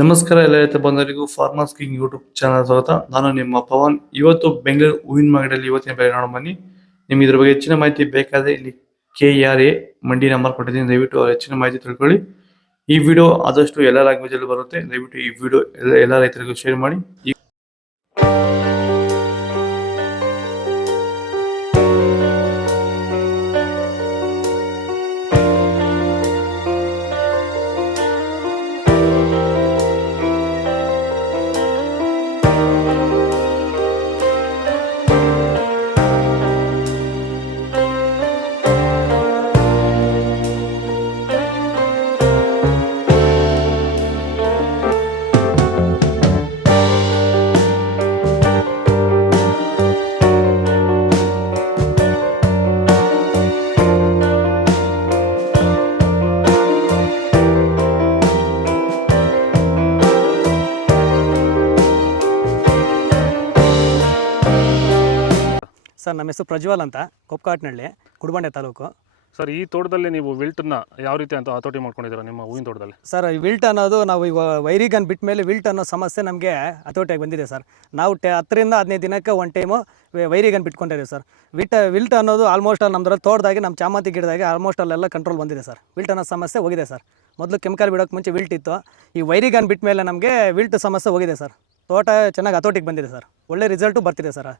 ನಮಸ್ಕಾರ ಎಲ್ಲ ರೈತ ಬಂಧುಗಳಿಗೂ ಫಾರ್ಮರ್ಸ್ ಕಿಂಗ್ ಯೂಟ್ಯೂಬ್ ಚಾನಲ್ ಸ್ವಾಗತ. ನಾನು ನಿಮ್ಮ ಪವನ್. ಇವತ್ತು ಬೆಂಗಳೂರು ಹೂವಿನ ಮಾರ್ಕೆಟಲ್ಲಿ ಇವತ್ತಿನ ಬೆಲೆ ನೋಡೋಣ ಬನ್ನಿ. ನಿಮ್ಗೆ ಇದ್ರ ಬಗ್ಗೆ ಹೆಚ್ಚಿನ ಮಾಹಿತಿ ಬೇಕಾದ್ರೆ ಇಲ್ಲಿ KRA ಮಂಡಿ ನಂಬರ್ ಕೊಟ್ಟಿದ್ದೀನಿ, ದಯವಿಟ್ಟು ಹೆಚ್ಚಿನ ಮಾಹಿತಿ ತಿಳ್ಕೊಳ್ಳಿ. ಈ ವಿಡಿಯೋ ಆದಷ್ಟು ಎಲ್ಲ ಲ್ಯಾಂಗ್ವೇಜ್ ಅಲ್ಲಿ ಬರುತ್ತೆ, ದಯವಿಟ್ಟು ಈ ವಿಡಿಯೋ ಎಲ್ಲ ರೈತರಿಗೂ ಶೇರ್ ಮಾಡಿ. ಸರ್, ನಮ್ಮ ಹೆಸರು ಪ್ರಜ್ವಲ್ ಅಂತ, ಕೊಪ್ಪಕಾಟ್ನಳ್ಳಿ, ಕುಡಬಂಡೆ ತಾಲೂಕು. ಸರ್, ಈ ತೋಟದಲ್ಲಿ ನೀವು ವಿಲ್ಟನ್ನ ಯಾವ ರೀತಿ ಅಂತ ಹತೋಟಿ ಮಾಡ್ಕೊಂಡಿದ್ದೀರಾ ನಿಮ್ಮ ಹೂವಿನ ತೋಟದಲ್ಲಿ? ಸರ್, ಈ ವಿಲ್ಟ್ ಅನ್ನೋದು ನಾವು ಈಗ ವೈರಿಗನ್ ಬಿಟ್ಟ ಮೇಲೆ ವಿಲ್ಟ್ ಅನ್ನೋ ಸಮಸ್ಯೆ ನಮಗೆ ಹತೋಟಿಯಾಗಿ ಬಂದಿದೆ ಸರ್. ನಾವು 10 ದಿನಕ್ಕೆ ಒಂದು ಟೈಮು ವೈರಿಗನ್ ಬಿಟ್ಕೊಂಡಿದ್ದೀವಿ ಸರ್. ವಿಲ್ಟ್ ಅನ್ನೋದು ಆಲ್ಮೋಸ್ಟ್ ನಮ್ಮದ್ರಲ್ಲಿ ತೋಟದಾಗಿ ನಮ್ಮ ಚಾಮಂತಿ ಗಿಡದಾಗಿ ಆಲ್ಮೋಸ್ಟ್ ಅಲ್ಲೆಲ್ಲ ಕಂಟ್ರೋಲ್ ಬಂದಿದೆ ಸರ್. ವಿಲ್ಟ್ ಅನ್ನೋ ಸಮಸ್ಯೆ ಹೋಗಿದೆ ಸರ್. ಮೊದಲು ಕೆಮಿಕಲ್ ಬಿಡೋಕ್ಕೆ ಮುಂಚೆ ವಿಲ್ಟ್ ಇತ್ತು. ಈ ವೈರಿಗನ್ ಬಿಟ್ಟ ಮೇಲೆ ನಮಗೆ ವಿಲ್ಟ್ ಸಮಸ್ಯೆ ಹೋಗಿದೆ ಸರ್. ತೋಟ ಚೆನ್ನಾಗಿ ಹತೋಟಿಗೆ ಬಂದಿದೆ ಸರ್. ಒಳ್ಳೆ ರಿಸಲ್ಟು ಬರ್ತಿದೆ ಸರ್.